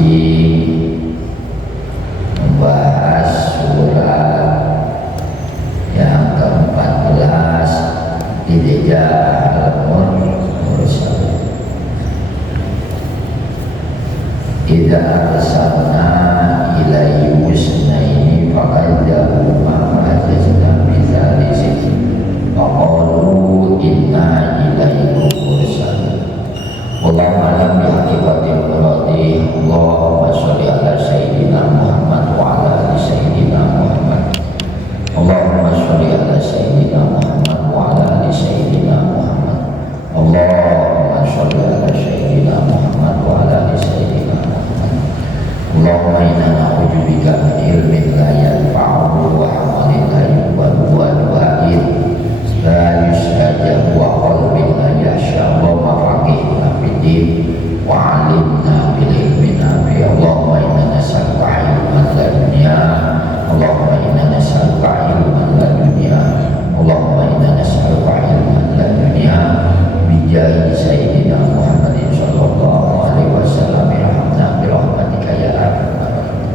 masih membahas surat yang ke-14 Idza al-mursal. Idza arsalna ilaihi musnaini faqadzahu ma fa'ajazna bidzalika faqalu inna ilaihi mursalun. Wallahu a'lam bihaqiqatil muradi. Allahumma sholli ala sayyidina Muhammad wa ala ali sayyidina Muhammad. Allahumma sholli ala sayyidina Muhammad wa ala ali sayyidina Muhammad. Allahumma sholli ala sayyidina Muhammad wa ala ali sayyidina Muhammad. Allahumma inna na'udzubika min ilmin la yanfa'u wa amalin la yuqbalu wa du'ain la yustajabu wa qalbin la yakhsha wa faqihna fid-din wa 'alimna bil ilmi nafi. Allahumma inna nas'aluka ilman ladunya. Allahumma inna nas'aluka ilman ladunya. Allahumma inna nas'aluka ilman ladunya bijahi sayyidina Muhammadin sallallahu alaihi wasallam rahmatna bi rahmatika ya arhamar rahimin.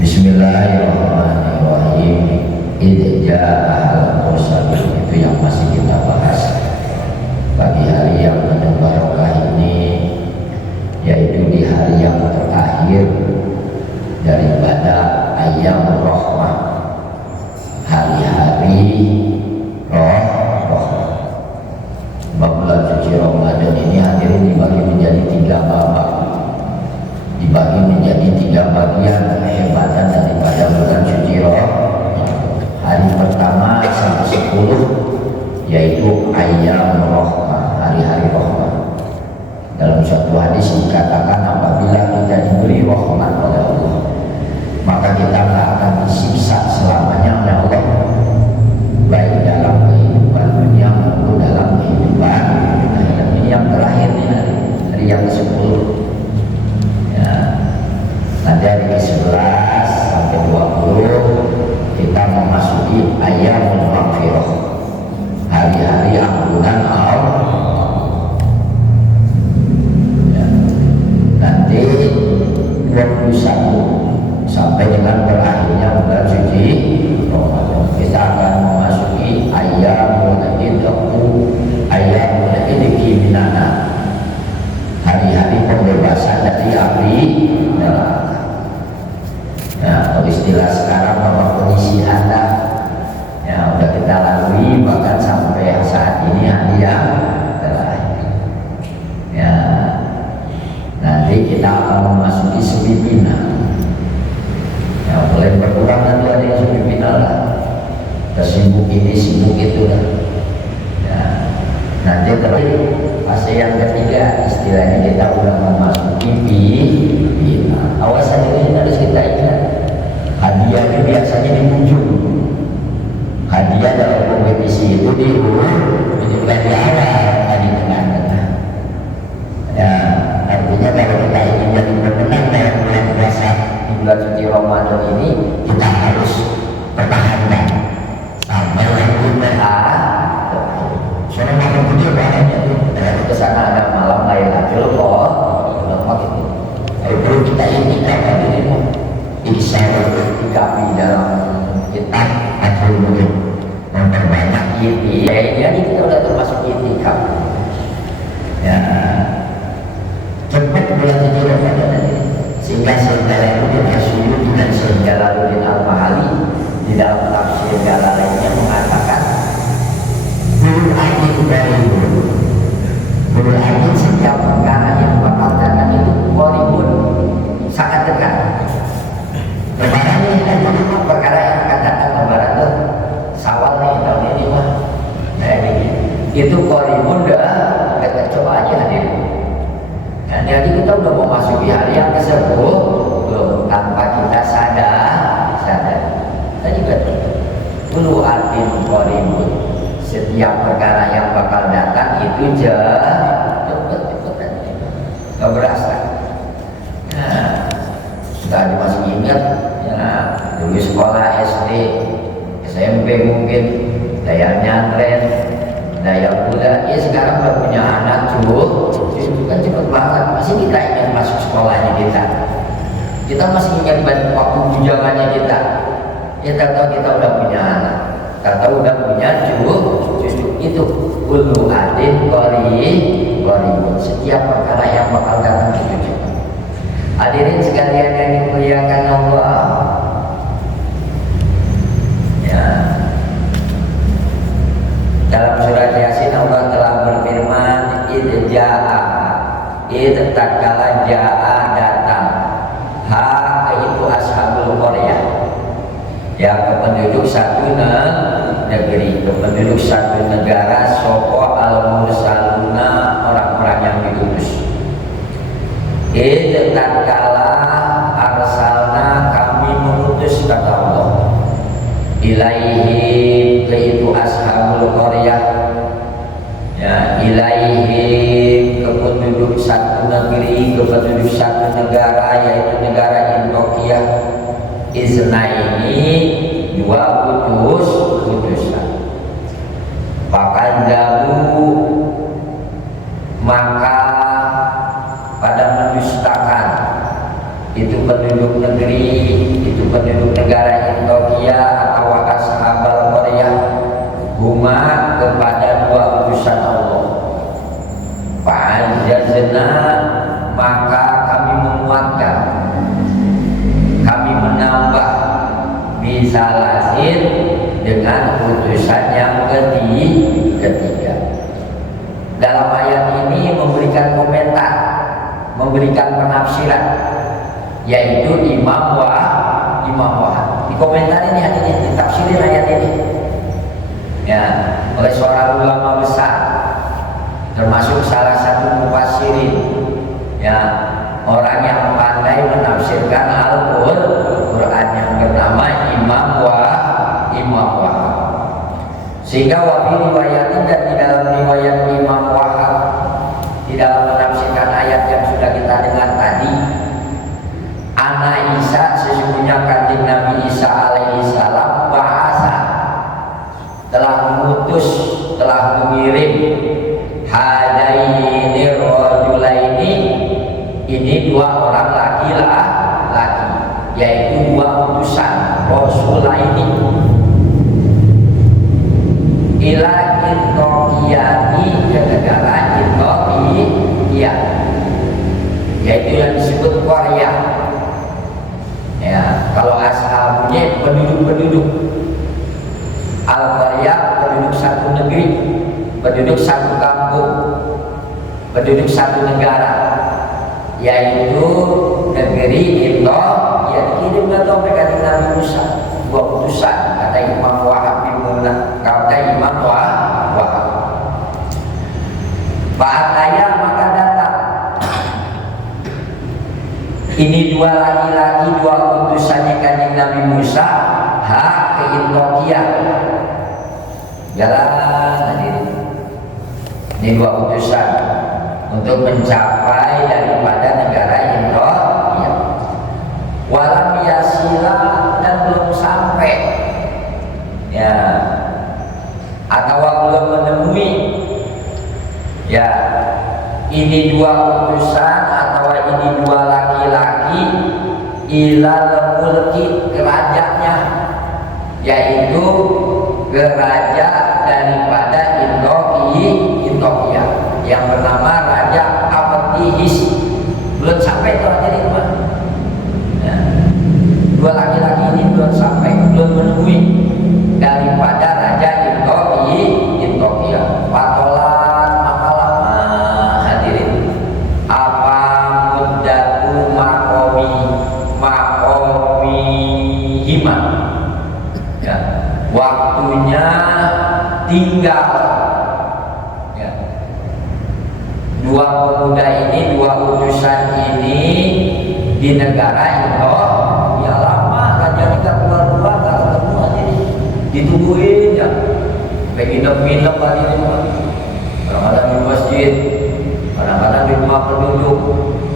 Bismillahirrahmanirrahim. Idza al-mursalun, itu yang masih kita bahas pagi hari yang penuh barokah ini, yaitu di hari yang terakhir daripada ayam rahmah, hari-hari rahmah. Bulan suci Ramadan ini hadirin dibagi menjadi 3 babak, dibagi menjadi 3 bagian kehebatan daripada bulan suci Ramadan. Hari pertama sampai 10 yaitu ayam rahmah, hari-hari rahmah. Dalam suatu hadis dikatakan apabila kita diberi rahmat oleh Allah, maka kita tak akan disiksa selamanya oleh Allah, baik dalam kehidupan dunia maupun dalam kehidupan akhirat. Ini yang terakhir nih, hari yang ke-10 ya. Nanti hari ke-11 sampai 20 kita memasuki ayamul maghfirah, hari-hari ampunan Allah ya. Nanti 21 sampai dengan berakhirnya bulan suci Ramadan, kita akan memasuki ayamul idki minana, hari-hari pembebasan dari api neraka. Ya, kalau istilah sekarang bahwa penyisihan ya udah kita lalui, bahkan sampai saat ini hari yang terakhir. Ya, nanti kita akan memasuki semipina. Ya, mulai berkurang nanti ada yang semipina lah. Tersibuk ini, sibuk itu lah. Ya, nanti terakhir fase yang ketiga, istilahnya kita udah memasuki pina. Awas ini harus kita ingat. Hadiahnya biasanya di ujung. Hadiah dalam kompetisi itu di awal, di awal, di tengah-tengah. Ya, artinya kalau kita ingin jadi pemenang dalam bulan puasa di bulan suci Ramadan ini, kita harus pertahankan sampai lanjut soalnya makin kecil banyak tuh. Dan ke sana ada malam Lailatul Qadar gitu. Perlu kita inginkan dirimu insya Allah dikapi dalam kitab Al-Mulk memperbanyak jadi kita udah termasuk itikaf ya. Cepat bulan suci Ramadan ini, sehingga Syaikhul Asyuyuti dan Syekh Jalaluddin Al-Mahali di dalam tafsir lainnya mengatakan berarti setiap perkara yang bakal datang itu qoribun, sangat dekat. Lebaran ini ada perkara yang akan datang, lebaran tuh Syawal nih tahun ini mah. Nah ini itu qoribun dah dekat, coba aja hadirin. Dan jadi kita udah mau masuk di hari yang ke-10 belum, tanpa kita sadar. Kita juga dulu artin qoribun, setiap perkara yang bakal datang itu cepet-cepetan, gak berasa. Nah, sudah masih ingat ya, dulu sekolah SD, SMP mungkin, daya nyantren, daya kuda, ya sekarang udah punya anak cukup, itu kan cepet banget. Masih kita ingin masuk sekolah sekolahnya kita. Kita masih ingat waktu bujangannya kita. Kita tahu kita udah punya anak, kita udah punya cucu. Itu kullu adin qaribun. Setiap perkara yang bakal datang ke cucu. Hadirin sekalian yang dimuliakan Allah. Ya. Dalam surat Yasin Allah telah berfirman, id tatkala jaa datang, itu ashabul qaryah. Ya, penduduk satu negeri, penduduk satu negara, soko al-mursaluna, orang-orang yang diutus. Tatkala arsalna, kami mengutus, kata Allah, ilaihim, itu ashabul qaryah, ya, ilaihim, ke penduduk satu negeri, ke penduduk satu negara, yaitu negara Antiokhia, iznaini, dua utusan. Fakadzabu, maka pada mendustakan itu penduduk negeri, itu penduduk negara Antiokhia atau ashabul qaryah, huma, kepada dua utusan Allah. Fa'azzazna, maka kami menguatkan, kami menambah, bisalasin, dengan utusan yang ketiga. Dalam ayat ini memberikan komentar, memberikan penafsiran, yaitu Imam Wahab. Dikomentarin ya, ini ditafsirin ayat ini, ya, oleh seorang ulama besar, termasuk salah satu mufassirin, ya, orang yang pandai menafsirkan Al-Quran, yang bernama Imam Wahab. Sehingga wafi riwayatin, dan di dalam riwayat Imam Wahab, di dalam menafsirkan ayat yang sudah kita dengar tadi, Ana Isa, sesungguhnya kanjeng Nabi Isa alaihi salam, bahasa, telah mengutus, telah mengirim, hadaini rajulaini, ini dua orang laki-laki, yaitu dua utusan Rasulaini, ila Antiokhiyati, ke negara Antiokhia, yaitu yang disebut Korea. Ya, kalau ashabnya penduduk Al-Qaryah, penduduk satu negeri, penduduk satu kampung, penduduk satu negara, yaitu negeri Antiokhia, yang dikirim datang mereka dengan Musa, dua utusan, kata Imam Wahab, kata Imam Wahab. Ba'ataya, maka datang ini dua laki-laki, dua utusannya kanjeng Nabi Musa, ke Antiokhia. Jalan hadirin, ini dua utusan untuk mencapai daripada negara Antiokhia. Walam yasila, dan belum sampai, ya, atau belum menemui, ya, ini dua utusan atau ini dua laki-laki, ilal mulki, kerajaannya, yaitu geraja daripada Antiokhia yang bernama Raja Abtihis. Belum sampai itu jadi dua laki-laki ini belum sampai, belum menemui daripada Raja Antiokhia. Patolan, maka lama, hadirin, apa muddatu makomi hima, ya, waktunya tinggal, ya, dua pemuda ini, dua utusan ini di negara Antiokhia. Lama Raja kita keluar-keluar, gak ketemu, hadirin, ditungguin, ya, nginep-nginep hadirin, kadang-kadang di masjid, kadang-kadang di rumah penduduk,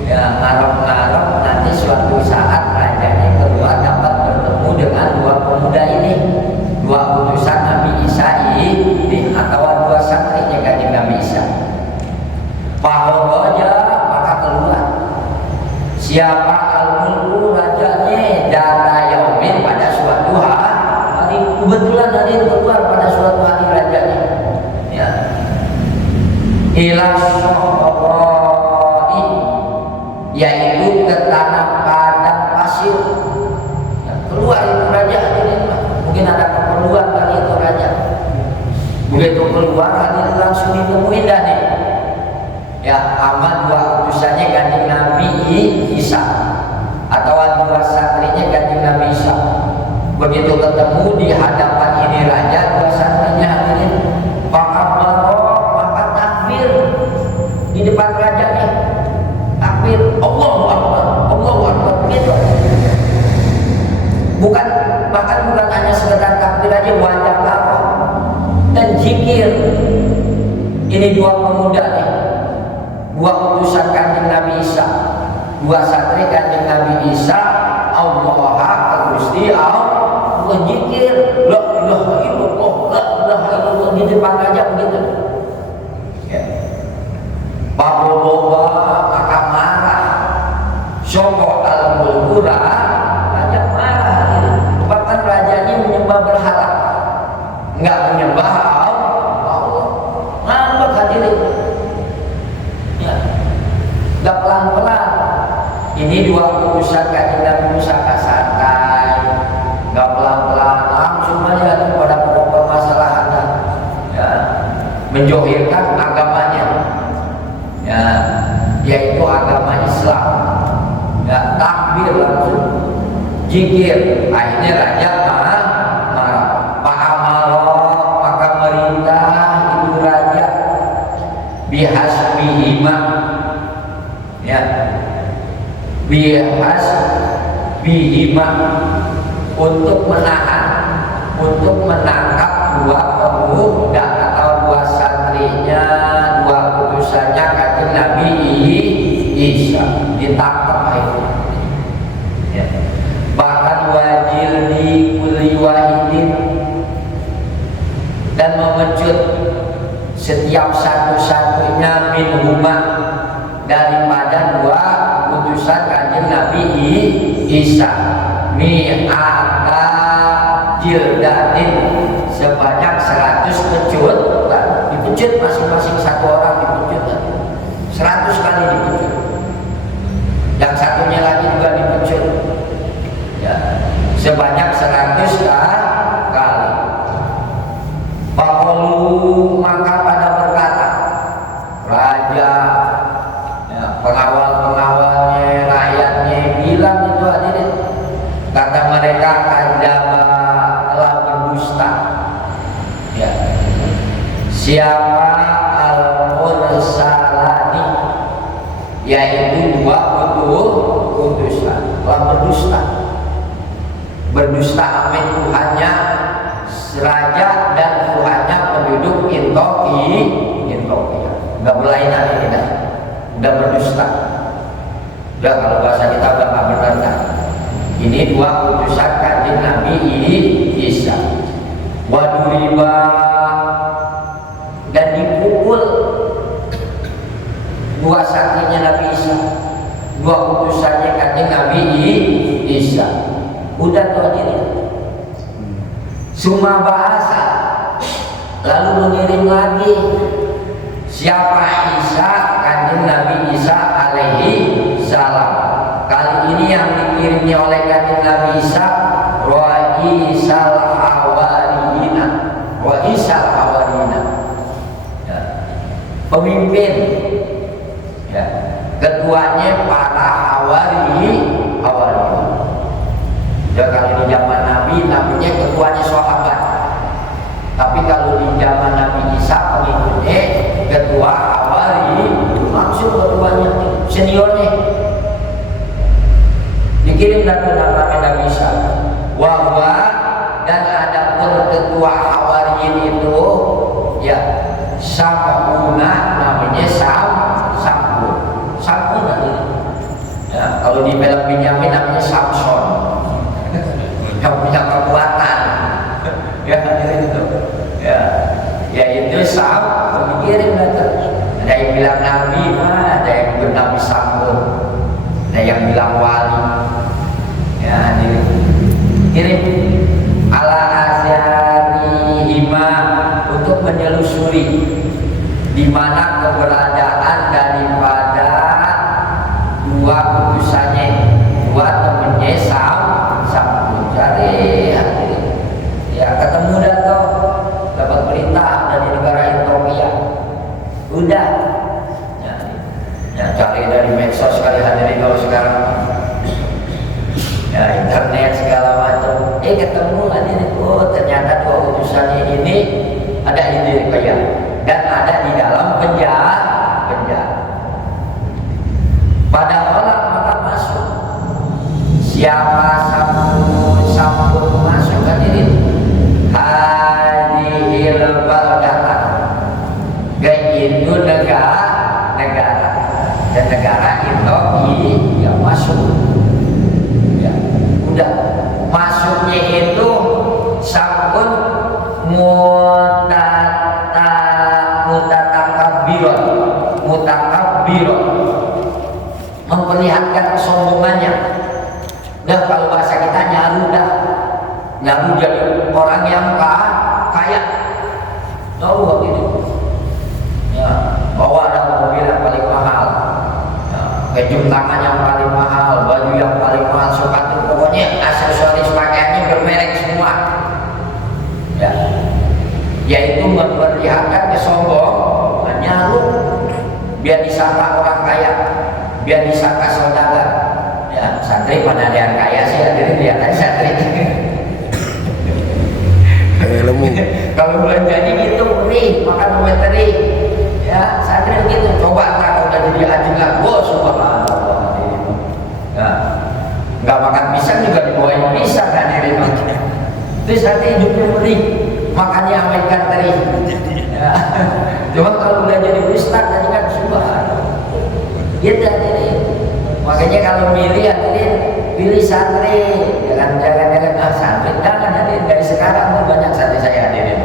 ya, ngarep-ngarep nanti suatu saat rajanya keluar dapat bertemu dengan dua pemuda ini, dua utusan Nabi Isa ini, atau dua santrinya kanjeng Nabi Isa. Pahodoja, maka keluar Siapa al-mulku rajanya data yaumin pada suatu hari, kebetulan hari keluar pada suatu hari rajanya, ya. Ila sohoroi, yaitu ke tanah padang pasir, ya, keluar itu raja ini, mungkin ada keperluan kali itu raja. Begitu keluar hari langsung ditemuin dah nih, ya, aman dua utusannya Kanjeng Nabi Isa atau dua santrinya Kanjeng Nabi Isa. Begitu ketemu di hadapan ini raja, dua santrinya hadirin, maka takbir di depan raja nih, takbir Allahu Akbar, Allahu Akbar, begitu. Bahkan bukan hanya sekedar takbir aja, wajah kafah dan zikir. Ini dua pemuda nih, dua utusan Kanjeng Nabi Isa, dua santri Kanjeng Nabi Isa, Allah Gusti Allah, zikir la ilaha illallah, la ilaha illallah di depan raja begitu. Ya. Baboba maka marah. Syoko al-mulkura, raja marah. Bahkan rajanya menyembah berhala, enggak menyembah Allah. Ngambek hadirin. Ya. Enggak pelan-pelan. Ini dua utusan Kanjeng Nabi Musa santai, enggak pelan-pelan, langsung aja pada pokok permasalahan, ya, menjohirkan agamanya, ya, yaitu agama Islam, ya, takbir langsung, zikir. Akhirnya raja marah. Pak Amaro maka merintah itu raja bihasbihima, ya, bihima untuk menangkap dua pemuda atau dua santrinya, dua utusannya Kanjeng Nabi Isa, ditangkap itu, ya. Bahkan wajil di kulli wahidin, dan memecut setiap satu-satunya minhuma daripada dua utusan Kanjeng Nabi Isa mi'ata jildatin, sebanyak 100 pecut, dipecut masing-masing satu orang, dipecut 100 kali dipecut, yang satunya lagi juga dipecut, ya, sebanyak 100 kali. Pakolu maka pada berkata raja, ya, pengawal-pengawalnya, rakyatnya bilang itu hadirin, kata mereka kadzaba, telah berdusta, ya. Siapa al-mursalani, yaitu dua utusan, telah berdusta amin Tuhannya raja dan Tuhannya penduduk Intopia, nggak berlainan ini dah, udah berdusta, udah, kalau bahasa kita udah nggak benar dah. Ini dua utusan Kanjeng Nabi Isa. Waduriba, dan dipukul dua santrinya Nabi Isa, dua utusannya Kanjeng Nabi Isa. Udah tuh hadirin. Suma bahasa, lalu mengirim lagi. Siapa Isa? Kanjeng Nabi Isa alaihi salam. Kali ini yang dikirimnya oleh Kanjeng Nabi Isa, wa Isal hawariyina, ya, pemimpin, ya, ketuanya para hawari. Ya, kalau di zaman Nabi namanya ketuanya sahabat, tapi kalau di zaman Nabi Isa pengikutnya ketua hawari, langsung ketuanya seniornya dikirim dari nama Nabi Isa. Wahwa, dan ada pun ketua hawariin itu, ya, Samuna, namanya Sampun tadi, ya, kalau di film Benyamin namanya Samson, yang punya kekuatan, ya, itu, ya, yaitu dikirim. Ada yang bilang Nabi, ada yang bernama Sampun, ada yang bilang wali. Ya, kirim ala asyarihima untuk menyelusuri di mana keberadaan daripada dua utusannya, dua temennya Samud. Cari ya, ketemu dah tuh, dapat berita dari negara Ethiopia. Udah ya, cari dari medsos sekali hadirin kalau sekarang ya, internet segala macam. Ketemu lagi nih, oh ternyata dua utusannya ini ada di Ethiopia dan ada di dalam penjara. Pada orang maka masuk. Siapa Samud masuk hadirin? Hadihil baldatan. Itu negara dan negara itu yang masuk. Ya, udah masuknya itu Samud mutakabbiron, memperlihatkan kesombongannya. Dan kalau bahasa kita nyaru jadi orang yang kaya. Tahu waktu itu ya, bawa ada mobil yang paling mahal ya, jam tangan yang paling mahal, baju yang paling mahal, sepatu, pokoknya aksesoris pakaiannya bermerek semua ya, yaitu memperlihatkan kesombongan, nyaru biar disangka orang kaya, biar disangka saudagar ya. Santri mana ada yang kaya sih, hadirin lihat aja santri. Kalau belanjanya gitu, nih makan teri ya, santri gitu. Coba tak udah jadi ajudan, wow subhanallah ya, nggak makan pisang juga dibawain pisang hadirin. Terus santri hidupnya beri makannya sama ikan teri ya. Cuma kalau udah jadi ustaz tadi kan subhanallah gitu hadirin. Makanya kalau milih hadirin, pilih santri, jangan santri, jangan hadirin. Dari sekarang tuh banyak santri saya hadirin.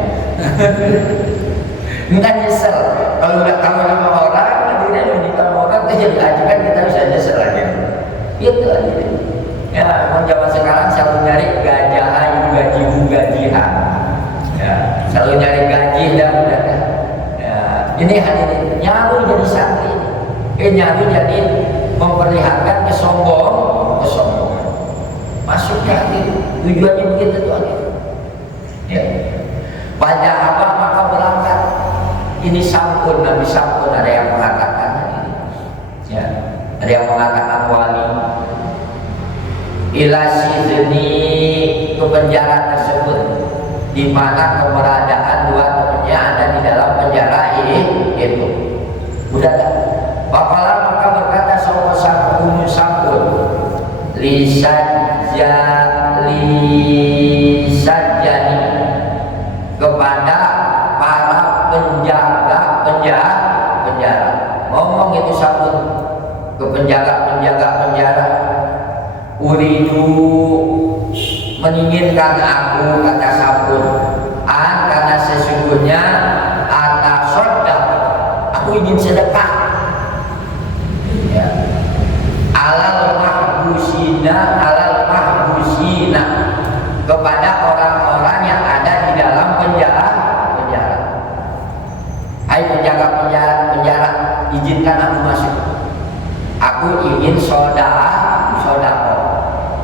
Enggak nyesel kalau udah kamu sama orang hadirin, menikah sama orang tuh jadi ajukan, kita bisa nyesel lagi gitu hadirin ya. Emang zaman sekarang selalu nyari gajahan gajihan ya, selalu nyari gaji dah udah ya. Ini hadirin nyaru jadi santri, nyaru jadi memperlihatkan kesombongan. Masuknya hadirin, tujuannya begitu tuh hadirin ya. Pada apa maka berangkat. Ini Samud, Nabi Samud ada yang mengatakan hadirin ya, ada yang mengatakan wali ila sidni, ke penjara tersebut di mana keberadaan dua temannya ada di dalam penjara itu. Udah tak? Bapalah maka berkata Samud lisajani kepada para penjaga penjara. Ngomong itu Samud ke penjaga penjara, uridu menginginkan aku, kata Samud, karena sesungguhnya atasodaq, aku ingin sedekah ya, alal mahbusina kepada orang-orang yang ada di dalam penjara. Hai penjaga penjara, izinkan aku masuk. Aku ingin sodako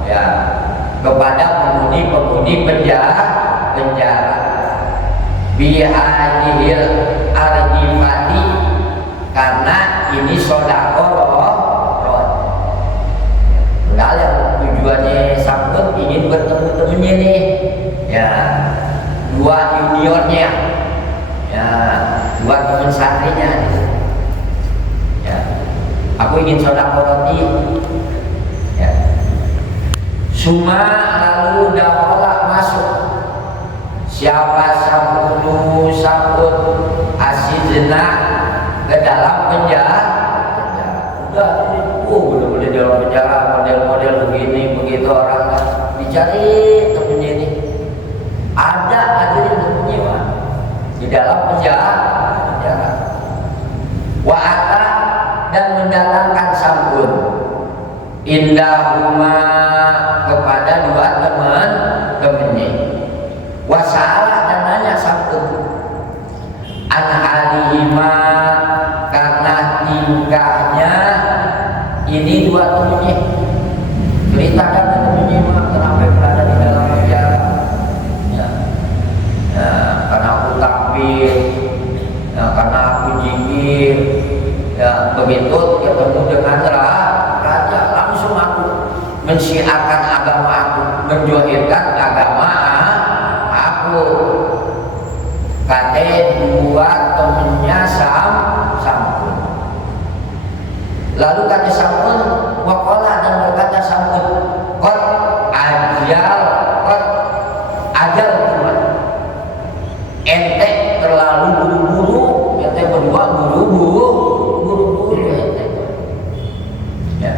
ya, kepada penghuni penjara bihadihil arjifati, karena ini sodako padahal yang tujuannya Samud ingin bertemu temennya nih ya, dua juniornya ya, dua teman santrinya ya. Aku ingin sodako roti ya. Suma lalu dahola masuk siapa Samud asidna ke dalam penjara. Udah bener-bener dalam penjara, model-model begini begitu, orang dicari temennya ini ada temennya di dalam penjara. Wa'ata dan mendatangkan Samud indahuma kepada dua temannya. Wasalah dan nanya satu an halihima karena tingkahnya ini dua temannya. Ceritakan temannya kenapa berada di dalam penjara. Ya. Ya, karena aku takbir, ya, karena aku jikir, ya, begitu ketemu dengan raja langsung aku mensiarkan agama aku, menjohirkan agama aku. Kata dua temennya Sampun. Lalu kata Sampun, wakola dan berkata Sampun, kot ajal teman. Ente terlalu buru-buru, ente berdua buru-buru ente. Ya.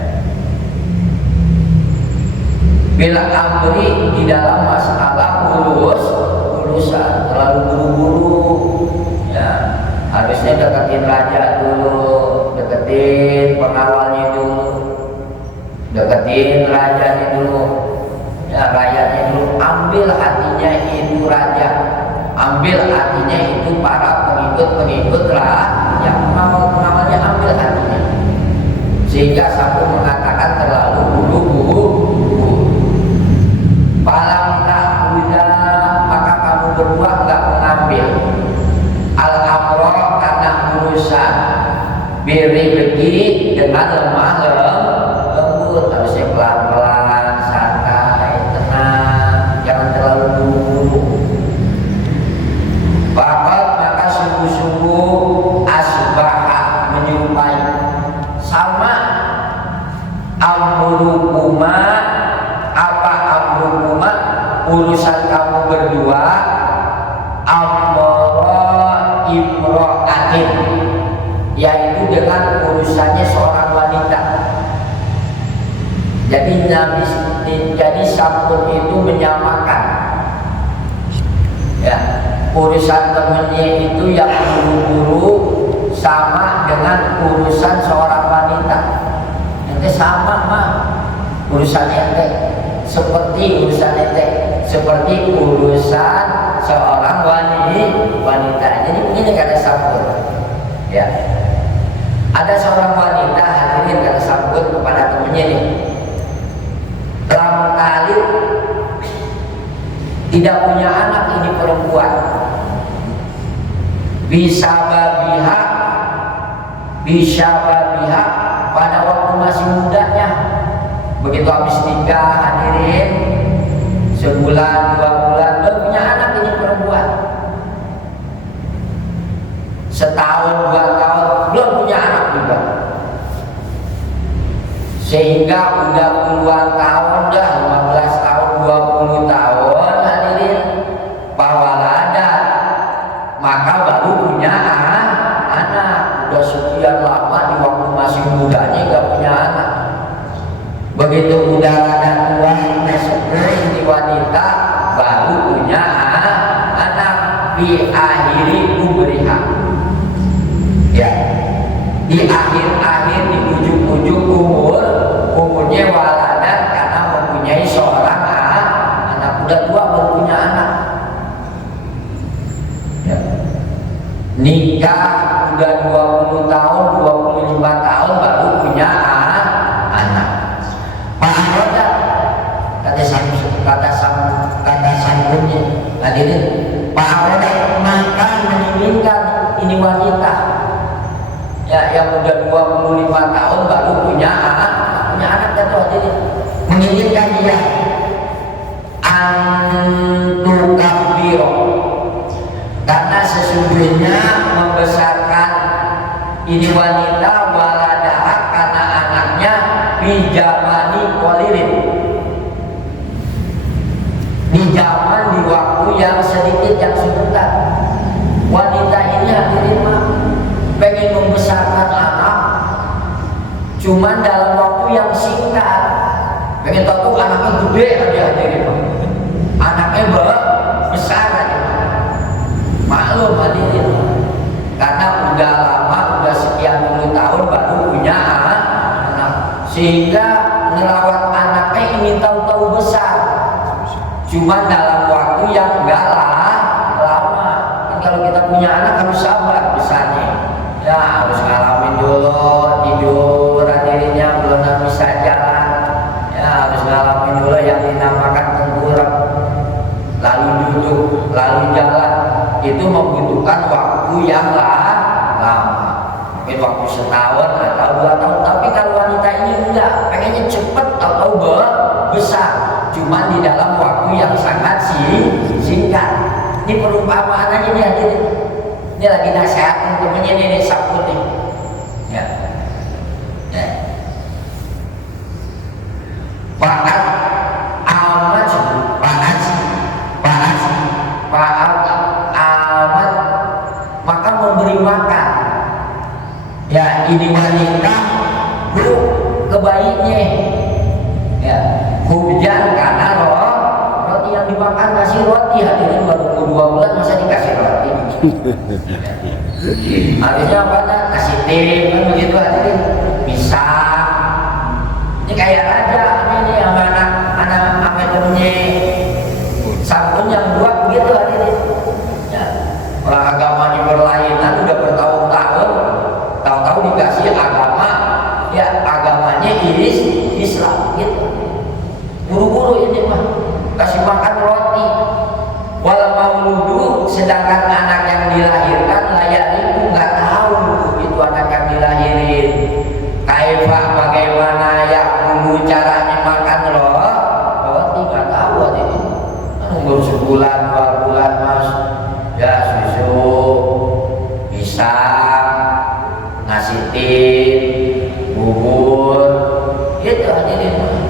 Bila amri di dalam masalah urusan terlalu buru-buru, ya harusnya deketin raja dulu, deketin pengawalnya dulu, deketin rajanya dulu, ya rakyatnya dulu, ambil hatinya itu raja, ambil hatinya itu para pengikut lah, yang pengawalnya ambil hatinya, sehingga Sampun mengatakan terlalu buru-buru. Palam tak udah, maka kamu berdua enggak mengambil al-amroh karena urusan biribeki dengan lemah lembut, harusnya pelan-pelan, santai, tenang, jangan terlalu buru-buru. Bapak maka sungguh-sungguh asbaha menyerupai sama amrukuma, urusan kamu berdua amro imro'atin, yaitu dengan urusannya seorang wanita. Jadi Sampun itu menyamakan, ya, urusan temennya itu yang buru-buru sama dengan urusan seorang wanita. Ente sama mah urusan ente seperti urusan ente, seperti urusan seorang wanita. Jadi begini kata Sampun, ya, ada seorang wanita hadirin kata Sampun kepada temannya nih, lam talib, tidak punya anak ini perempuan, bisa babiha pada waktu masih mudanya. Begitu habis nikah hadirin, sebulan 2 bulan belum punya anak ini perempuan, setahun 2 tahun belum punya anak juga, sehingga udah puluhan tahun, dah 15 tahun 20 tahun hadirin pawalada, maka baru punya anak. Udah sekian lama di waktu masih mudanya gak punya anak. Begitu udah ada tua, udah sepuh ini wanita baru punya anak di akhiri umriha, ya, di akhir-akhir, di ujung-ujung umurnya waladan, karena mempunyai seorang anak. Udah tua baru punya anak, ya. Nikah udah 20 tahun 25 tahun baru punya anak. Kata Sampun hadirin, Pak Aroda maka menginginkan ini wanita, ya, yang udah 25 tahun baru punya anak kata hadirin, menginginkan dia antukabiro, karena sesungguhnya membesarkan ini wanita waladaha karena anaknya bijamani polirin, di zaman, di waktu yang sedikit, yang sebentar. Wanita ini hadirin mah pengen membesarkan anak, cuman dalam waktu yang singkat. Pengen tahu anaknya gede aja hadirin mah, anaknya besar aja. Maklum hadirin, karena udah lama, udah sekian puluh tahun baru punya anak, sehingga ngerawat anaknya ingin tahu-tahu besar, cuma dalam waktu yang enggak lama. Dan kalau kita punya anak harus sabar besarnya, ya harus ngalamin dulu tidur, dirinya belum bisa jalan, ya harus ngalamin dulu yang dinamakan tengkurap, lalu duduk, lalu jalan. Itu membutuhkan waktu yang lama, mungkin waktu setahun atau 2 tahun. Tapi kalau wanita ini enggak, pengennya cepet atau besar, cuma di dalam waktu yang sangat singkat. Ini perumpamaan aja nih hadirin. Ini lagi nasihatin temennya nih Sabut nih. Ya. Ya. Faat amat maka memberi makan. Ya, ini wanita belum kebaiknya. Ya, hujan karena roti yang dimakan masih roti, hadirin baru 2 bulan masa dikasih roti. Habisnya apa? Kasih tim kan begitu hadirin. Bisa. Ini kayak raja ini yang anak temennya Sabun yang buat begitu hadirin. Ya, orang agamanya berlainan udah bertahun-tahun, tahu-tahu dikasih agama, ya agamanya Islam gitu. Buru-buru ini mah kasih makan roti. Wal mauludu, sedangkan anak yang dilahirkan layak itu nggak tahu itu anak yang dilahirin. Kaifa bagaimana ya dulu caranya makan roti nggak tahu hadirin. Umur sebulan 2 bulan mas, ya susu, pisang, nasi tim, bubur, itu hadirin.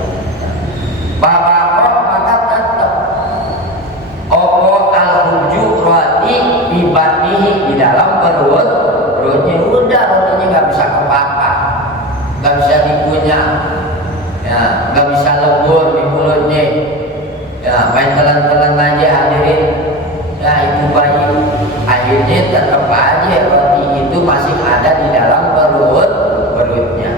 Bapak maka tetap opo al-hujud roti bibatihi, di dalam perutnya udah rotinya nggak bisa ke papa, nggak bisa dikunyah, ya nggak bisa lebur di mulutnya, ya main telan-telan aja hadirin. Ya itu bayi, akhirnya tetap aja roti itu masih ada di dalam perutnya.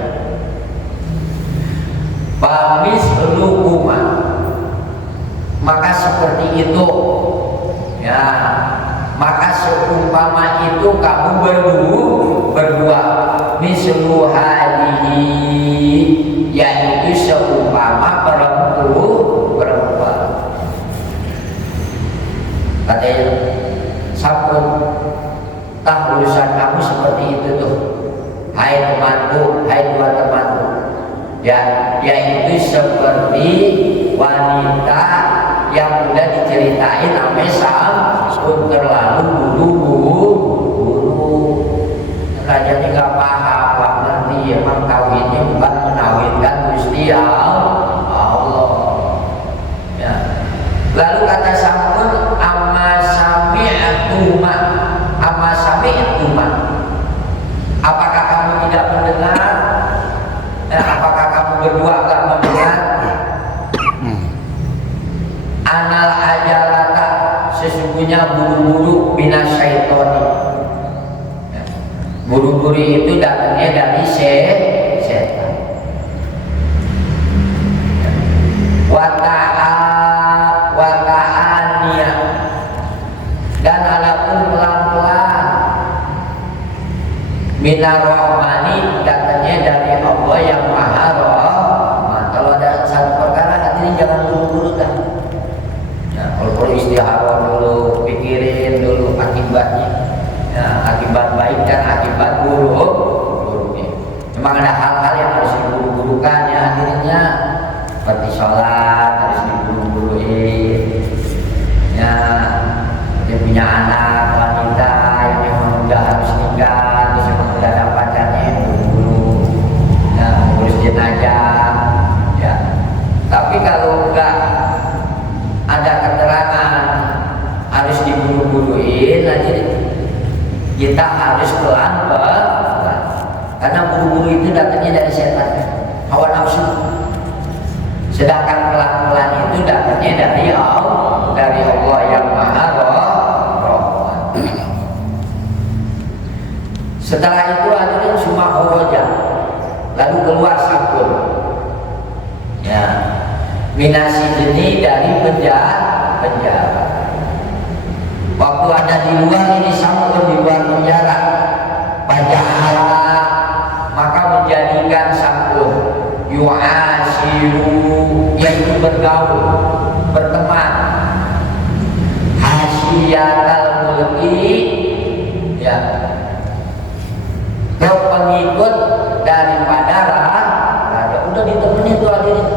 Bamis lukuma, maka seperti itu, ya maka seumpama itu kamu berdua mislu hadihi, yaitu seumpama perempuan. Katanya Sabun, tak urusan kamu seperti itu tuh, hai temanku, hai dua temanku. Ya, yaitu seperti wanita yang udah diceritain sampai Sabun terlalu buru-buru. Rajanya gak paham, gak ngerti, emang kawinnya bukan menawinkan Gusti Allah. Ya. Lalu kata Sabun, amma sami'tuma, apakah kamu tidak mendengar? Apakah kamu berdua gak mendengar? Anal ajalata, sesungguhnya buru-buru binasyaitoni. Buru-buru itu datangnya dari setan. Wata'ania, dan adapun pelan-pelan minar rahmani, datangnya dari Allah yang maha rahman. Kalau ada satu perkara hati jangan buru-buru kan. Ya, kalau perlu istihara dulu, pikirin dulu akibatnya. Ya, akibat baik dan akibat buruknya. Memang ada hal-hal yang harus diburu-burukan ya akhirnya, seperti sholat harus diburu-buruin. Ya, dia punya anak wanita yang memang udah harus nikah, terus memang udah ada pacarnya buru-buru. Ya, ngurus jenazah. Ya, tapi kalau enggak ada keterangan harus diburu-buruin aja. Kita harus pelan-pelan, karena buru-buru itu datangnya dari setan, hawa nafsu. Sedangkan pelan-pelan itu datangnya dari Allah yang maha rahman. Setelah itu hadirin semua khoroja, lalu keluar Sabun. Ya, minasijni dari penjara. Waktu ada di luar ini Sam'un di luar penjara, Faja'ala maka menjadikan Sam'un yu'ashiru yaitu bergaul, berteman, hasyiatal mulki ya, ke pengikut daripada raja. Udah ditemenin tuh hadirin,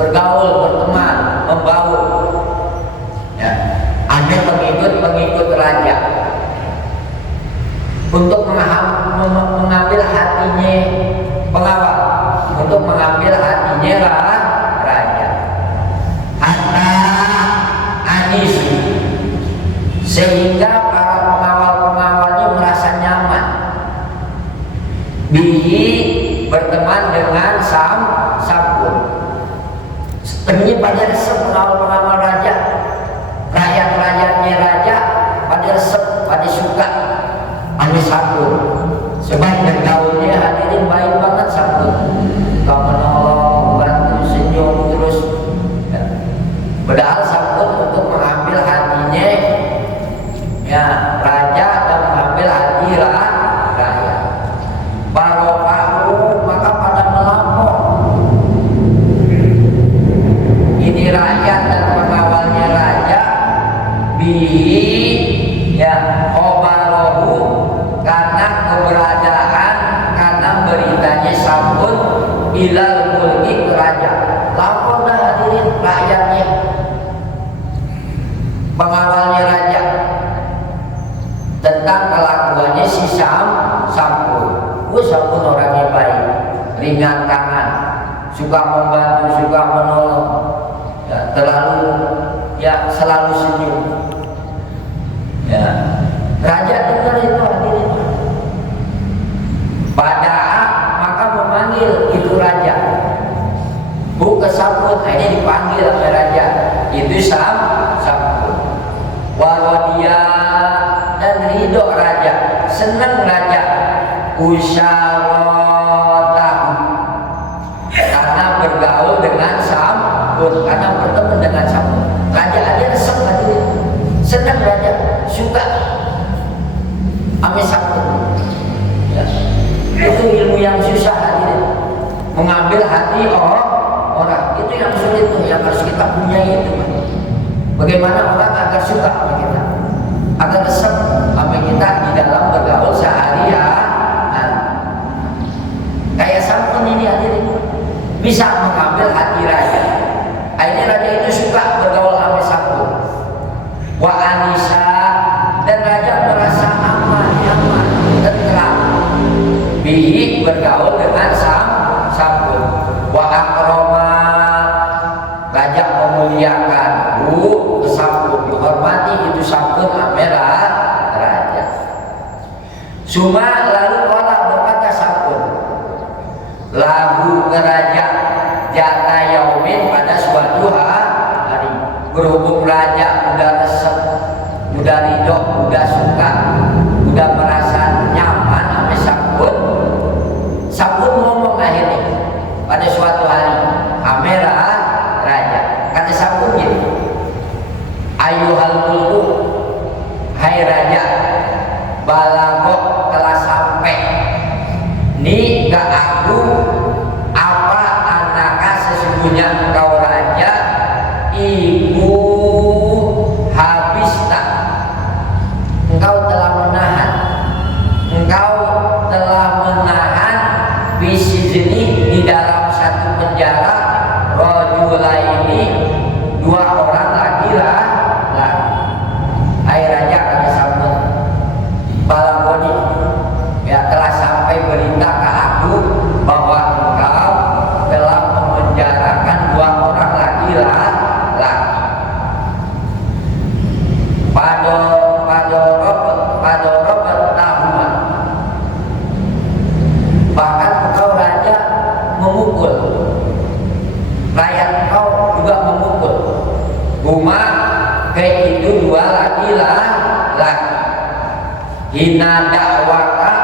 bergaul, berteman, membaur ya. Ada pengikut raja untuk mengambil hatinya pengawal, untuk mengambil hatinya raja. Hatta anisu, sehingga para pengawal-pengawalnya merasa nyaman bihi berteman dengan Sam'un. Sebenarnya pada resep pengawal-pengawal raja, rakyat-rakyatnya raja pada resep, pada suka pada Sam'un. Sebab bergaulnya hadirin baik banget Sam'un, suka menolong, membantu, senyum terus ya. Padahal Sam'un untuk mengambil hatinya ya raja dan mengambil hati rakyat. Barokahu maka pada melapor ini rakyat dan pengawalnya raja bihi ya khobarohu, karena keberadaan, karena beritanya Sam'un ilal mulki ke raja. Lapor dah hadirin rakyatnya, pengawalnya raja tentang kelakuannya si Sam'un. Sam'un orangnya baik, ringan tangan, suka membantu, suka menolong ya, selalu senyum ya. Raja dengar itu hadirin, maka memanggil itu raja, ke Sam'un, akhirnya dipanggil oleh raja itu Sam'un. Warodia dan ridho raja, senang raja usyarotahu, karena bergaul dengan Sam'un, karena bertemu dengan Sam'un. Raja aja resep hadirin, senang raja, suka ame Sam'un ya. Itu ilmu yang susah hadirin, mengambil hati orang itu yang sulit tuh, yang harus kita punya itu. Bagaimana orang agar suka sama kita, agar resep sama kita di dalam bergaul sehari-hari. Kayak Sam'un ini hadirin bisa mengambil hati raja. Akhirnya raja itu suka bergaul sama Sam'un. Wa anisa, dan raja merasa aman, nyaman, tenteram bihi bergaul dengan Sam'un. Wa akroma, raja memuliakan Sam'un, dihormati itu Sam'un amera raja. Cuma lalu Allah berkata Sam'un lagu ke raja jata yaumin, pada suatu hari. Berhubung raja udah resep, udah ridho, udah suka, udah merasa nyaman sama Sam'un. Sam'un ngomong akhirnya pada suatu hari amera raja, kata Sam'un gini, ayuhal mulku, hai raja, balagok telah sampai ni ke aku apa anaka sesungguhnya engkau raja ibu habis tak, engkau telah menahan bisijni di dalam satu penjara rojula ini dua orang laki-laki. Hai raja, kata Sam'un, balagoni ya telah sampai berita ke aku bahwa engkau telah memenjarakan dua orang laki-laki. Padorobat tahuma, bahkan engkau raja memukul rakyat, engkau juga memukul huma ke itu dua laki-laki. Hina dakwaka,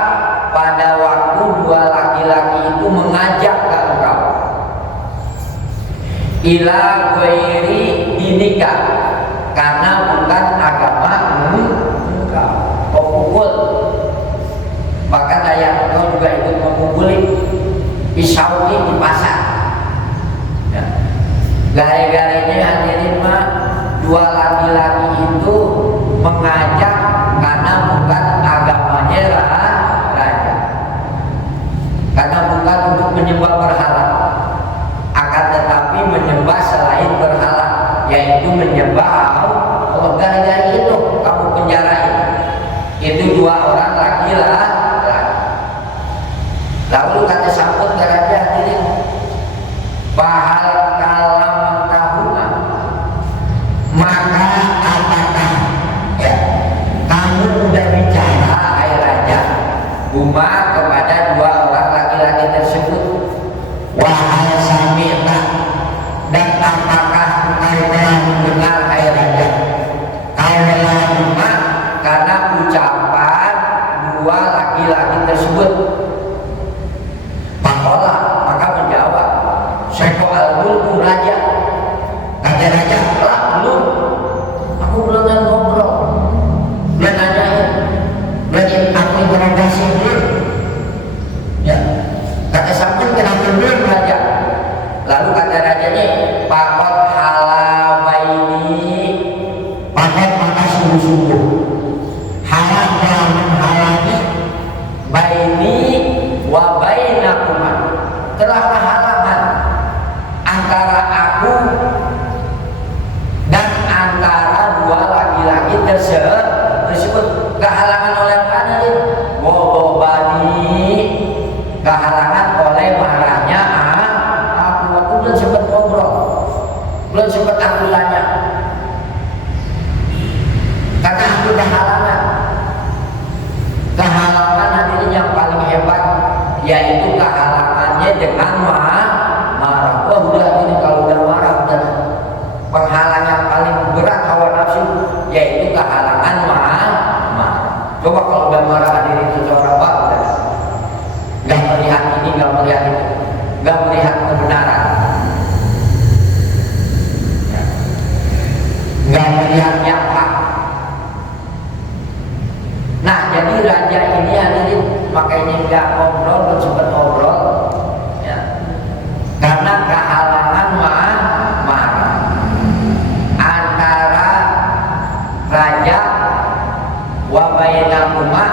pada waktu dua laki-laki itu mengajak ke engkau. ila ghairi dinika, karena bukan agama engkau. Kau pukul, bahkan ayah engkau juga ikut memukuli pisaunya di pasar. Ya. Gare-garenya hadirin mah dua laki-laki itu mengajak karena bukan agamanya raja, karena bukan untuk menyembah berhala, akan tetapi menyembah selain berhala, yaitu menyembah Allah. Gara-gara itu kamu penjarain itu dua orang laki-laki. Lalu kata sambut ke raja, hadirin, bahal kalam tahuna, maka apakah ya kamu udah bicara hai raja Huma kepada dua orang laki-laki tersebut, wahai sami'na, dan apakah engkau telah mendengar hai raja kaulah Huma, karena ucapan dua laki-laki tersebut. Pakola, maka menjawab Syekh al-Mulku, raja. Kata raja, lah belum, aku belum ngobrol, belum nanyain, belum aku interogasi belum. Ya, kata sambung kenapa belum raja? Lalu kata rajanya, pakot halabaini, pakot maka sungguh-sungguh halam telah menghalangi baini wa bainakuma, telah halangan antara aku dan antara dua laki-laki tersebut. Kehalangan oleh mana ini? Wobobani, kehalangan oleh marahnya aku belum sempat ngobrol, belum sempat aku tanya, karena aku kehalangan. Kehalangan hadirin yang paling hebat yaitu kehalangannya dengan marah. Wah udah ini, kalau udah marah udah penghalang yang paling berat hawa nafsu, yaitu kehalangan marah. Coba kalau udah marah hadirin seseorang, wah udah nggak melihat ini, nggak melihat itu, nggak melihat kebenaran, nggak melihat yang hak. Nah jadi raja ini hadirin makanya nggak ngobrol, belum sempat ngobrol ya, karena kehalangan marah antara raja wa bainahuma,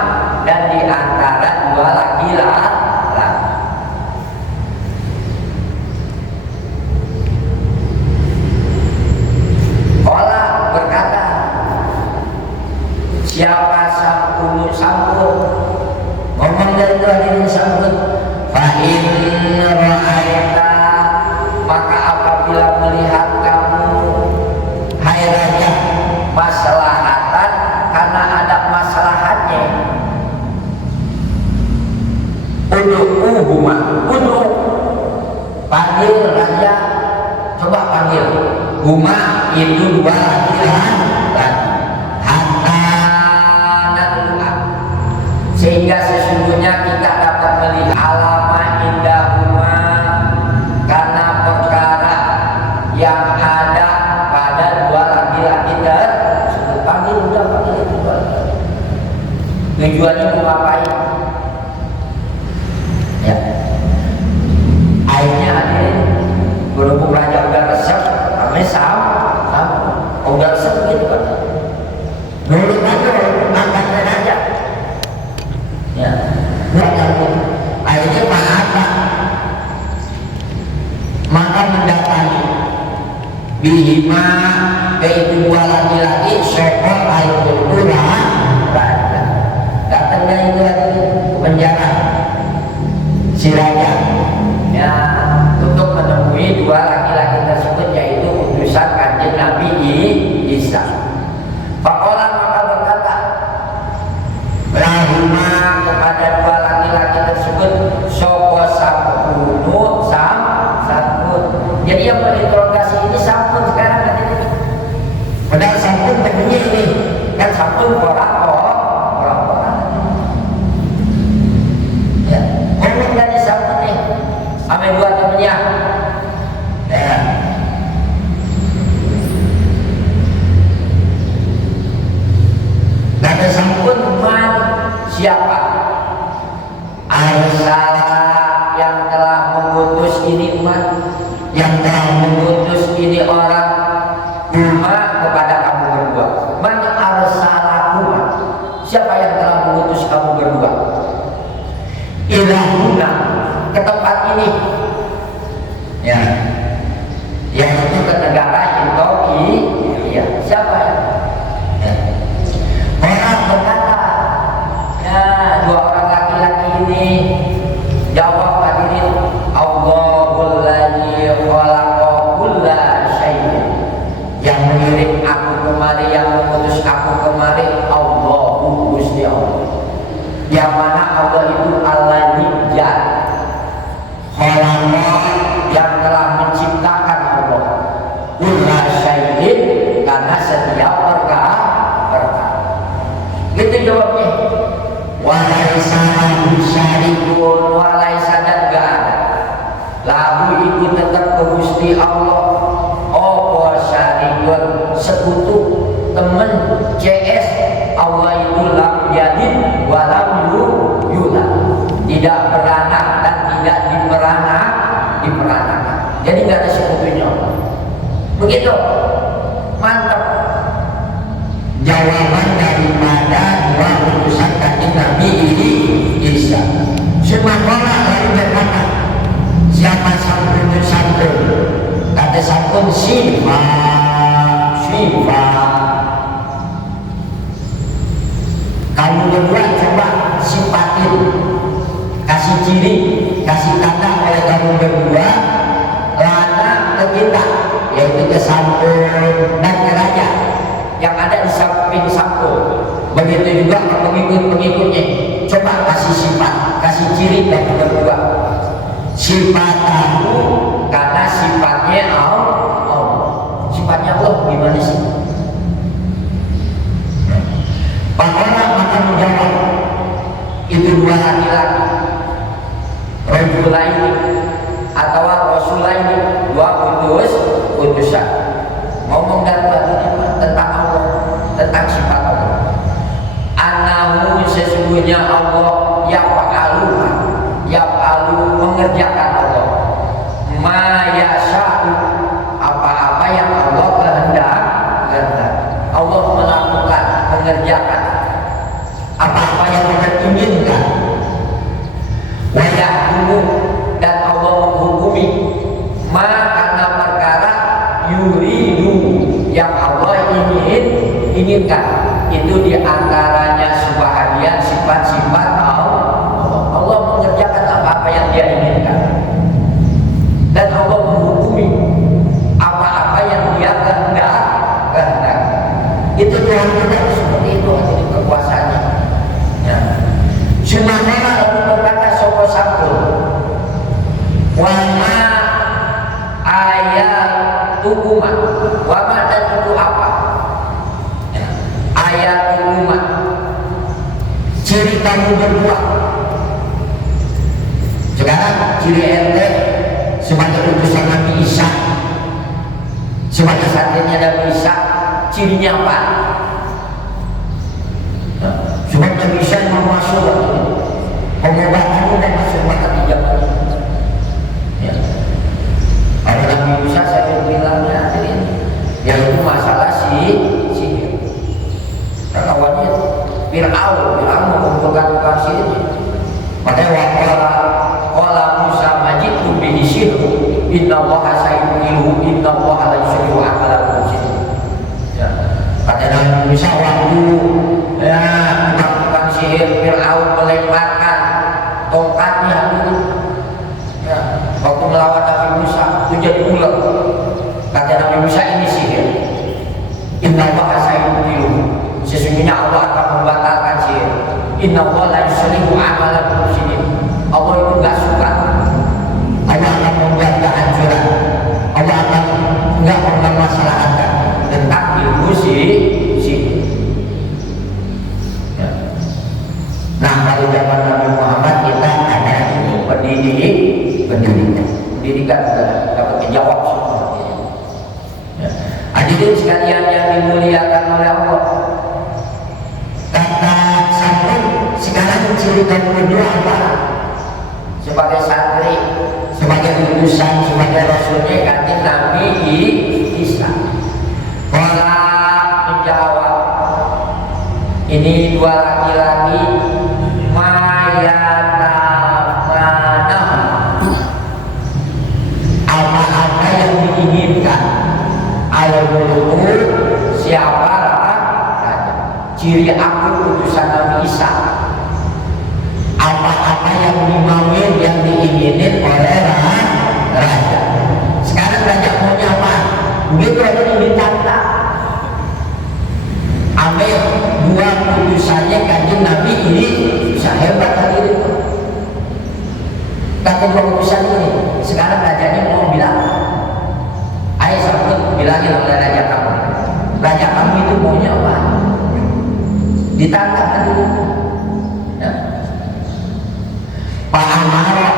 dan di antara dua laki-laki. Qala berkata, siapa sambut ngomong dari itu hadirin sambut, fa in ra'aita, maka apabila melihat kamu hai raja maslahatan, karena ada maslahatnya, ud'uhuma, panggil raja, coba panggil huma, itu dua laki-laki, sehingga sesungguhnya kita dapat melihat alama indahuma, karena perkara yang ada pada dua laki-laki tersebut. Panggil, udah panggil itu dua. Tujuannya mau ngapain? Ya, akhirnya hadirin, berhubung raja udah resep, kami udah resep gitu kan. Menurut aja, angkatnya raja. Ya, akhirnya maka mendatangi bihima, yaitu dua laki-laki, Syekh al-Mulku, raja. Datangnya itu lagi penjara si raja ya, untuk menemui dua laki-laki tersebut, yaitu utusan kanjeng Nabi Isa. Faqala, maka berkata lahuma, kepada dua laki-laki tersebut, sopo sambut. Jadi yang berinterogasi ini sambut sekarang kan ini. Padahal sambut temennya ini kan sambut orang. Ya, ngomong dari sambut nih, ame dua temennya. Ya, ini orang Uma kepada kamu berdua. Man arsalakuma, siapa yang telah mengutus kamu berdua? Ilahuna, ke tempat ini. Ya, yang itu ke negara Intoki. Iya, siapa ya? Orang berkata, ya, dua orang laki-laki ini jawab hadirin, Allahul ladzi khalaqa kulla syai'in, yang mengirim aku kemari, yang mengutus aku kemari, Allahu Gusti Allah, yang mana Allah itu alladzi khalaqa, yang telah menciptakan Allah, kulla syai'in, karena setiap perkara. Gitu jawabnya. Walaisa syarikun, walaisa, dan gak ada lahu itu tetap ke Gusti Allah opo syarikun, sekutu, temen, CS. Allah itu lam yalid walam yulad, tidak beranak dan tidak diperanakan. Jadi gak ada sekutunya Allah. Begitu. Mantap jawaban daripada dua utusan kanjeng Nabi ini Isa. Semangola dari berkata, siapa santun kata santun sifa kamu berdua coba sifatin, kasih ciri, kasih tanda oleh kamu berdua lana ke kita, yaitu ke santun dan ke raja yang ada di samping sampul. Begitu juga pengikut-pengikutnya, coba kasih sifat, kasih ciri dan berdua. Sifat aku, karena sifatnya Allah. Sifatnya Allah gimana sih? Pak orang akan menjawab, itu dua laki-laki, Rajulaini atau Rasulaini, dua utusan, ngomong dan tentang Allah, tentang sifat Allah. Anahu, sesungguhnya Allah yaf'alu, mengerjakan Allah, ma yasha'u, apa-apa yang Allah kehendak. Allah melakukan, mengerjakan apa-apa yang Allah inginkan. Wa yahkumu, dan Allah menghukumi, ma, karena perkara yuridu, yang Allah inginkan. Itu diantaranya sebahagian sifat-sifat Allah. Allah mengerjakan apa-apa yang Dia inginkan, dan Allah menghukumi apa-apa yang Dia kehendak. Itu Tuhan kita seperti itu, jadi kekuasaannya. Ya. Semana lalu berkata sopo sabdo, wama ayat tukuman, wama, dan itu apa? Ayat umat, ciri kamu berdua. Sekarang ciri ente sebagai utusan Nabi Isa, sebagai santrinya Nabi Isa, cirinya apa? Sebab Nabi Isa mau masuk pengobatannya dan masuk mata di zaman. Ya. Kalau Nabi Isa saya bilangnya yang itu masalah sihir. Kawannya Fir'aun mengumpulkan tukang sihir. Makanya waqala Musa majidtu bihi sihru innallaha sayyidu innallaha la yusyriku amalan mufsidin. Ya. Kata Nabi Musa waktu tukang sihir Fir'aun melemparkan tongkatnya dulu. Ya. Waktu melawan Nabi Musa itu jadi ular. Kata Nabi Musa, ini sihir. Innallaha sayyidu, sesungguhnya Allah akan membatalkan sihir. Innallaha la yusyriku amalan mufsidin. Allah itu enggak suka. Allah akan membuat kehancuran. Allah akan enggak mempermasalahkan tentang ilmu sihir. Ya. Nah, kalau zaman Nabi Muhammad kita ada ilmu pendidikan dapat menjawab semua. Ya. Hadirin sekalian yang dimuliakan oleh Allah, kata santri sekarang ciri kamu berdua apa? Sebagai santri, sebagai utusan, sebagai rasulnya kanjeng Nabi al-mulku siapa raja, ciri aku utusan Nabi Isa, apa-apa yang dimauin yang diinginin oleh raja. Sekarang raja maunya apa? Begitu aja ditantang. Ambil dua putusannya kanjeng Nabi ini bisa hebat hadirin. Kata dua putusan ini, sekarang rajanya mau bilang, ayo sambut bilangin oleh raja kamu. Raja kamu itu maunya apa? Ditantang hadirin. Nah, Pak Amaro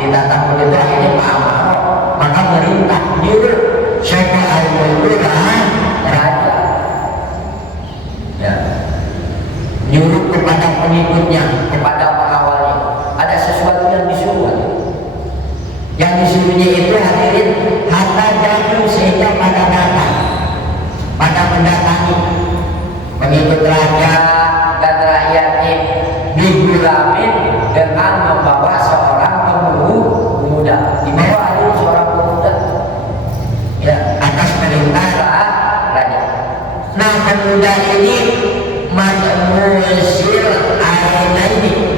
ditantang begitu, akhirnya Pak Amaro maka merintah nyuruh siapa al-mulku raja. Ya. Nyuruh kepada pengikutnya, kepada pengawalnya, ada sesuatu yang disuruh. Yang disuruhnya itu hadirin hatta jatuh sehingga pada datang, pada mendatangi pengikut raja dan rakyatnya digulamin dengan membawa seorang pemuda, dibawa hadirin seorang pemuda ya atas perintah raja. Nah pemuda ini musir ainaini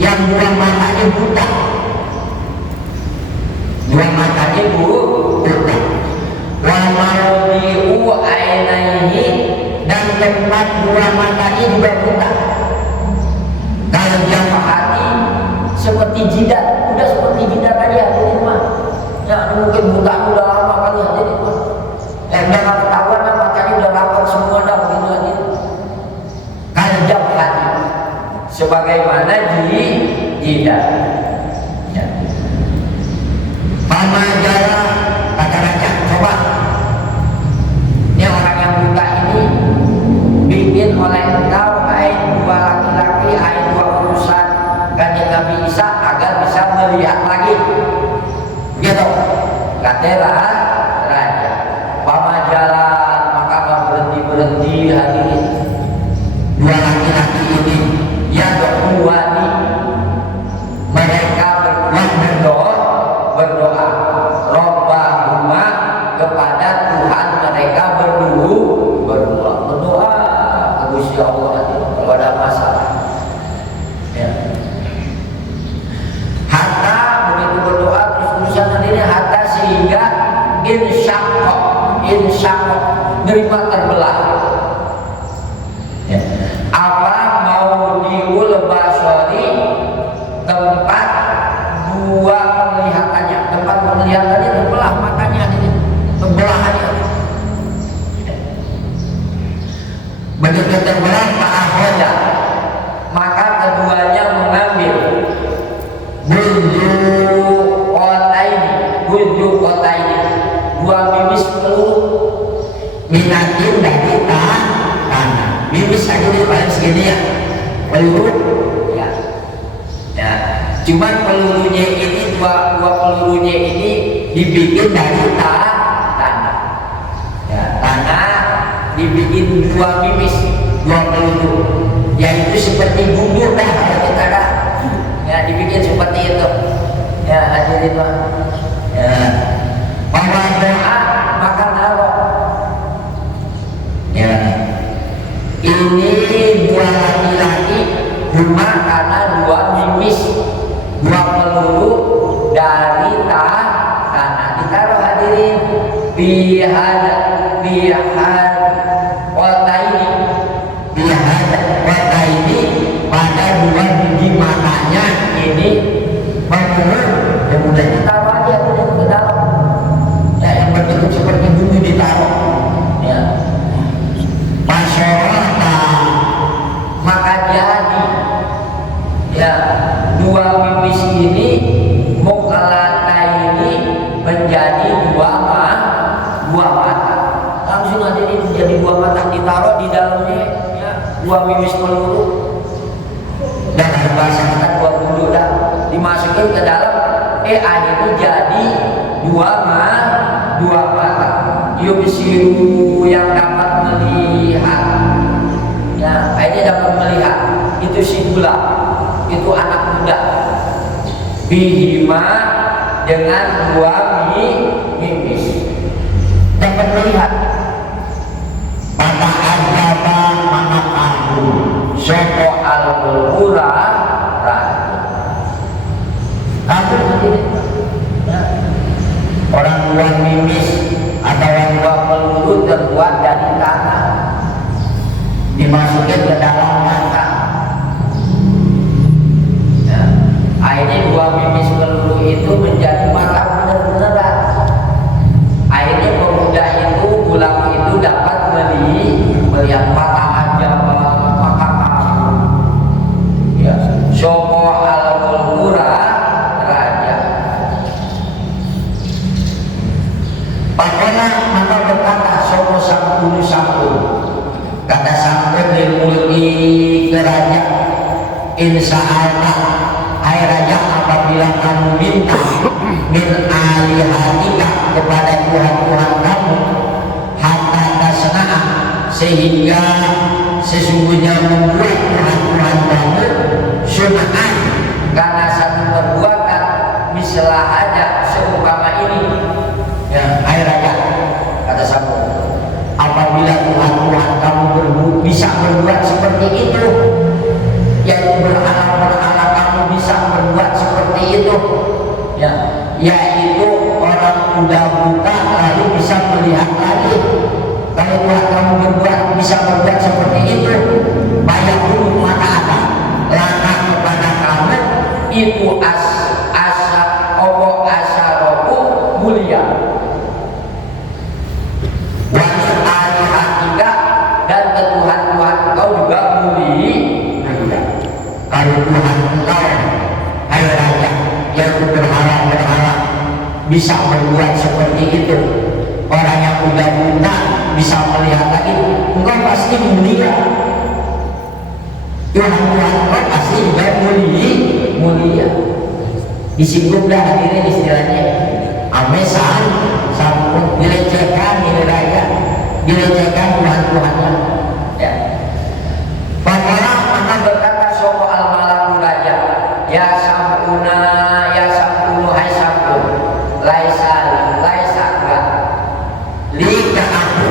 yang dua matanya buta, dua matanya buta. Wa maudi'u ainaini dan tempat dua matanya juga buta. Kalau jamahati seperti jidat, udah seperti jidat aja di rumah. Ya mungkin buta udah lama kali ya jadi mah. Udah nggak ketahuan lah matanya udah rapat semua dah begitu aja. Kalau jamahati sebagaimana jidat. Ya. Mama jala kata raja, coba ini orang yang buta ini bikin oleh engkau dua laki-laki, dua utusan kanjeng Nabi Isa agar bisa melihat lagi. Gitu. Katalah raja. Mama jalan maka berhenti hadirin. Dua laki-laki ini yang berkuati mereka berdoa Rabbahuma kepada Tuhan mereka berdoa ke Gusti Allah kalau ada masalah ya. Hatta begitu berdoa terus urusan hadirin hatta sehingga insyaqqa nerima terbelah ya. Apa mau diul basari tempat dua penglihatannya, tempat penglihatannya terbelah matanya ini, terbelahannya. Begitu terbelah Pak Ahoja, maka keduanya mengambil bunju kota ini, dua mimis peluru minatin dari tanah. Mimis aja di paling segini ya, peluru ya. Ya, cuman pelurunya ini dua pelurunya ini dibikin dari tanah. Ya, tanah dibikin dua mimis, dua peluru. Yaitu seperti bubur dah kalau kita dah. Ya, dibikin seperti itu. Ya, hadirin Pak. Ya. Bahwa doa maka naruh. Ya. Ini dua laki-laki cuma karena dua mimis, dua peluru dari tanah ditaruh hadirin pihak kota ini pada dua biji matanya ini kemudian ditaruh aja ke dalam ya, yang berbentuk seperti bumi ditaruh ya. Masyarakat maka jadi ya dua mimis ini mukalata ini menjadi dua mata langsung aja ini menjadi dua mata ditaruh di dalamnya ya, dua mimis peluru dan bahasa kita dua bulu dah dimasukin ke dalam akhirnya jadi dua mata yubsiru yang dapat melihat ya akhirnya dapat melihat itu si gula itu anak muda bihima dengan dua mimis dapat melihat. Maka ajaba maka aku soko al-qura hampir begini. Orang tua mimis atau orang tua peluru terbuat dari tanah dimasukin ke dalam mata. Akhirnya dua mimis peluru itu menjadi mata benar-benar. Akhirnya pemuda itu, gulam itu dapat melihat mata aja maka kamu. Ya, Soko al-Qura raja. Pakola maka berkata Soko Sangkulu Sangkulu. Kata Sangkulu dimulki kerajaan. Insya Allah hai raja, apabila kamu minta min alihatika kepada Tuhan-Tuhan kamu hatta tasna'a, sehingga sesungguhnya membuat Tuhan-Tuhan kamu suna'an, karena satu perbuatan misalnya aja seumpama ini. Ya, hai raja, kata Sabu, apabila Tuhan-Tuhan kamu bisa berbuat seperti itu, yaitu berhala-berhala kamu bisa berbuat seperti itu, ya, yaitu orang udah buta lalu bisa melihat lagi. Kalau Tuhan kamu bisa berbuat seperti itu, banyak dulu maka apa? Laka kepada kamu itu asaroku mulia. Wali alihatika, dan ketuhan-tuhan kau juga mulia. Kalau Tuhan engkau hai raja yang berhala-berhala bisa berbuat seperti itu, orang yang udah buta bisa melihat lagi, engkau pasti mulia. Tuhan-Tuhan engkau pasti juga mulia. Disinggung dah hadirin istilahnya amesan sampun dilecehkan ini raja, dilecehkan Tuhan-Tuhannya. Ya. Pakola maka berkata Soko al-Malaku raja, ya sampuna hai sampun laisa enggak lika aku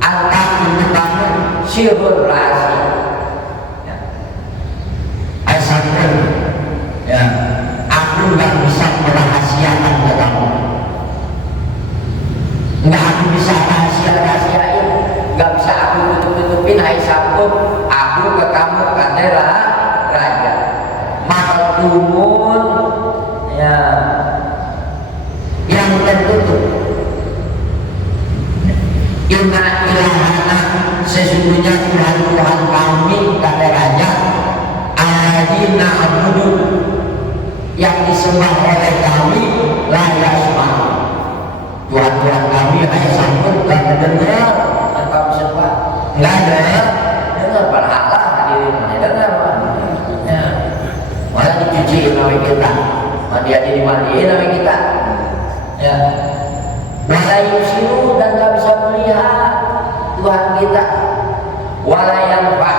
angkat itu kamu sirul rahasia. Ya. Hai sampun, ya, aku nggak bisa merahasiakan ke kamu, nggak aku bisa rahasiain, nggak bisa aku tutup-tutupin. Hai sampun, aku ke kamu kadera raja maka tumun, ya, yang tertutup. Inna ilahana, sesungguhnya Tuhan-Tuhan kami kata raja, adina abudu, yang disembah oleh kami layak semua. Tuhan-Tuhan kami hanya sambut dan mendengar yang kami sembah, nggak ada dengar berhala hadirin, mana dengar, ya, malah dicuci nama kita, mandi aja dimandiin nama kita, ya, malah yusiru, dan nggak bisa melihat Tuhan kita, walayan pak,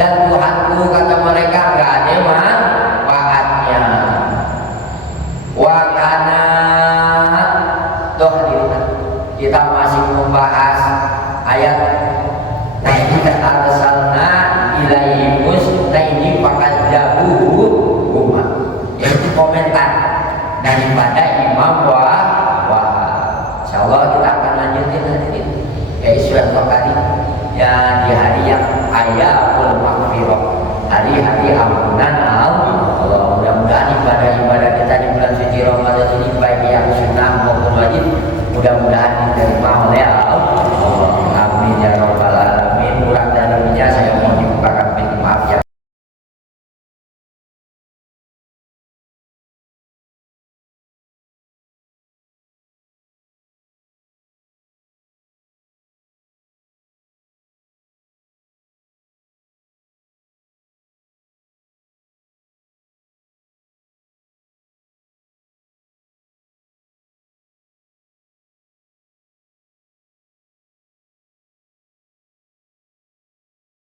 dan Tuhanku kata mereka nggak ada manfaatnya. Wakana toh kita masih membahas ayat wa idza arsalna ilaihi musnaini faqadzabuhu huma, yaitu komentar daripada Imam insyaallah kita akan lanjutin nanti ya surat Al-Baqarah ya, di hari yang ayatul maghfirah, hari-hari ampunan Allah. Mudah-mudahan ibadah-ibadah kita di bulan suci Ramadan ini baik yang sunnah maupun wajib mudah-mudahan diterima